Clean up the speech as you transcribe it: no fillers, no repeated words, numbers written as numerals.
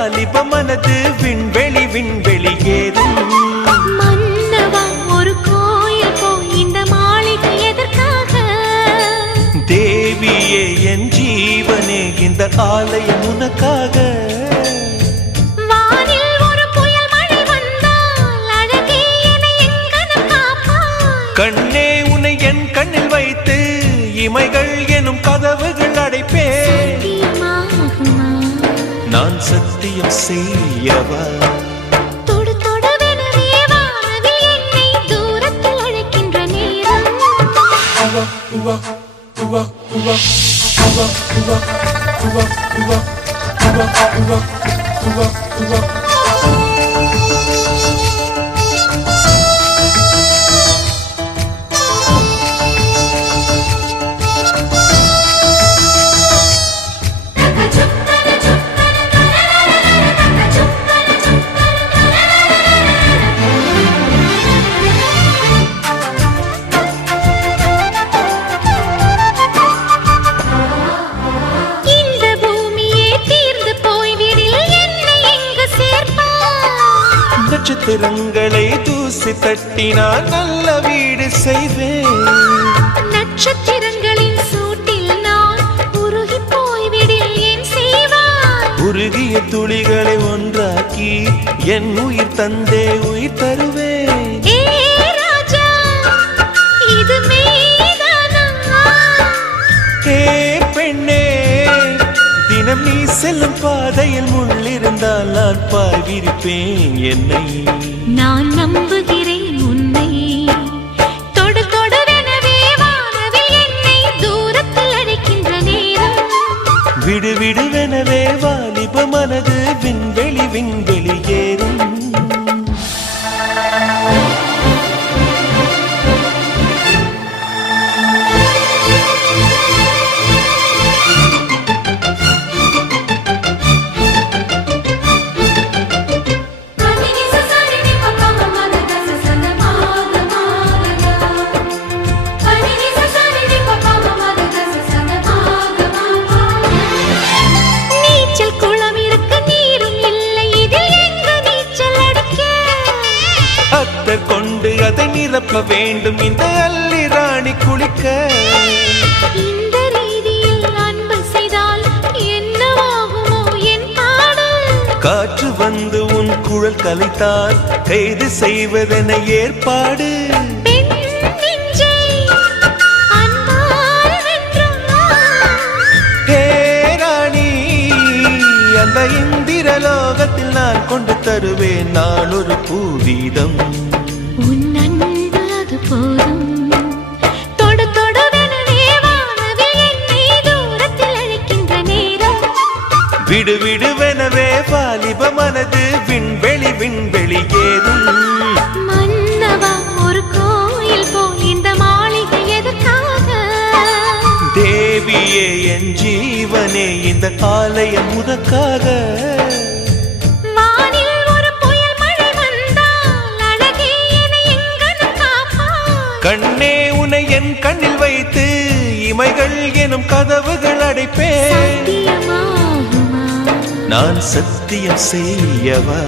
வாலிப மனது விண்வெளி விண்வெளி ஏறும். மன்னவா ஒரு கோயில் போய் இந்த மாளிகை எதற்காக? தேவியே என் ஜீவனே இந்த ஆலயம் உனக்காக. வானில் ஒரு புயல் மழை வந்தால் அழகே என்னை எங்கனம் காப்பாய். கண்ணே உன்னை என் கண்ணில் வைத்து இமைகள் எனும் கதவுகள் அடைப்பேன். நான் சத்தியம் செய்யவா? தொடு தொடுவெனவே வானவில் என்னை தூரத்தில் அழைக்கின்ற நேரம். நட்சத்திரங்களை தூசி தட்டினால் நல்ல வீடு செய்வேன். நட்சத்திரங்களின் சூட்டில் நான் உருகி போய்விடில் ஏன் செய்வாய்? உருகிய துளிகளை ஒன்றாக்கி என் உயிர் தந்தே உயிர் தருவேன். ஏ ராஜா, இது மெய்தானா? ஏ பெண்ணே, தினம் நீ செல்லும் பாதையில் முள்ளிருந்தால் நான் பாய்விருப்பேன் என்னை. நான் நம்புகிறேன் உன்னை. தொடு தொடுவெனவே வானவில் என்னை தூரத்தில் அழைக்கின்ற நேரம். விடு விடுவெனவே வாலிப மனது விண்வெளி விண்வெளி ஏறும். கொண்டு அதை நிரப்ப வேண்டும் இந்த அல்லி ராணி குளிக்க. இந்த ரீதியில் அன்பு செய்தால் என்னவாகுமோ என் பாடு? காற்று வந்து உன் குழல் கலைத்தால் கைது செய்வதென ஏற்பாடு. அந்த இந்திரலோகத்தில் நான் கொண்டு தருவேன் நான் ஒரு பூவீதம். உன் அன்பு அது போதும். தொடு தொடுவெனவே வானவில் என்னை தூரத்தில் அழைக்கின்ற நேரம். விடு விடுவெனவே வாலிப மனது விண்வெளி விண்வெளி ஏறும். மன்னவா ஒரு கோயில் போய் இந்த மாளிகை எதற்காக? தேவியே என் ஜீவனே இந்த ஆலயம் உனக்காக. வானில் ஒரு புயல் மழை வந்தால் அழகே என்னை எங்கனம் காப்பாய். கண்ணே உன்னை என் கண்ணில் வைத்து இமைகள் எனும் கதவுகள் அடைப்பேன். சத்தியமாகுமா? நான் சத்தியம் செய்யவா?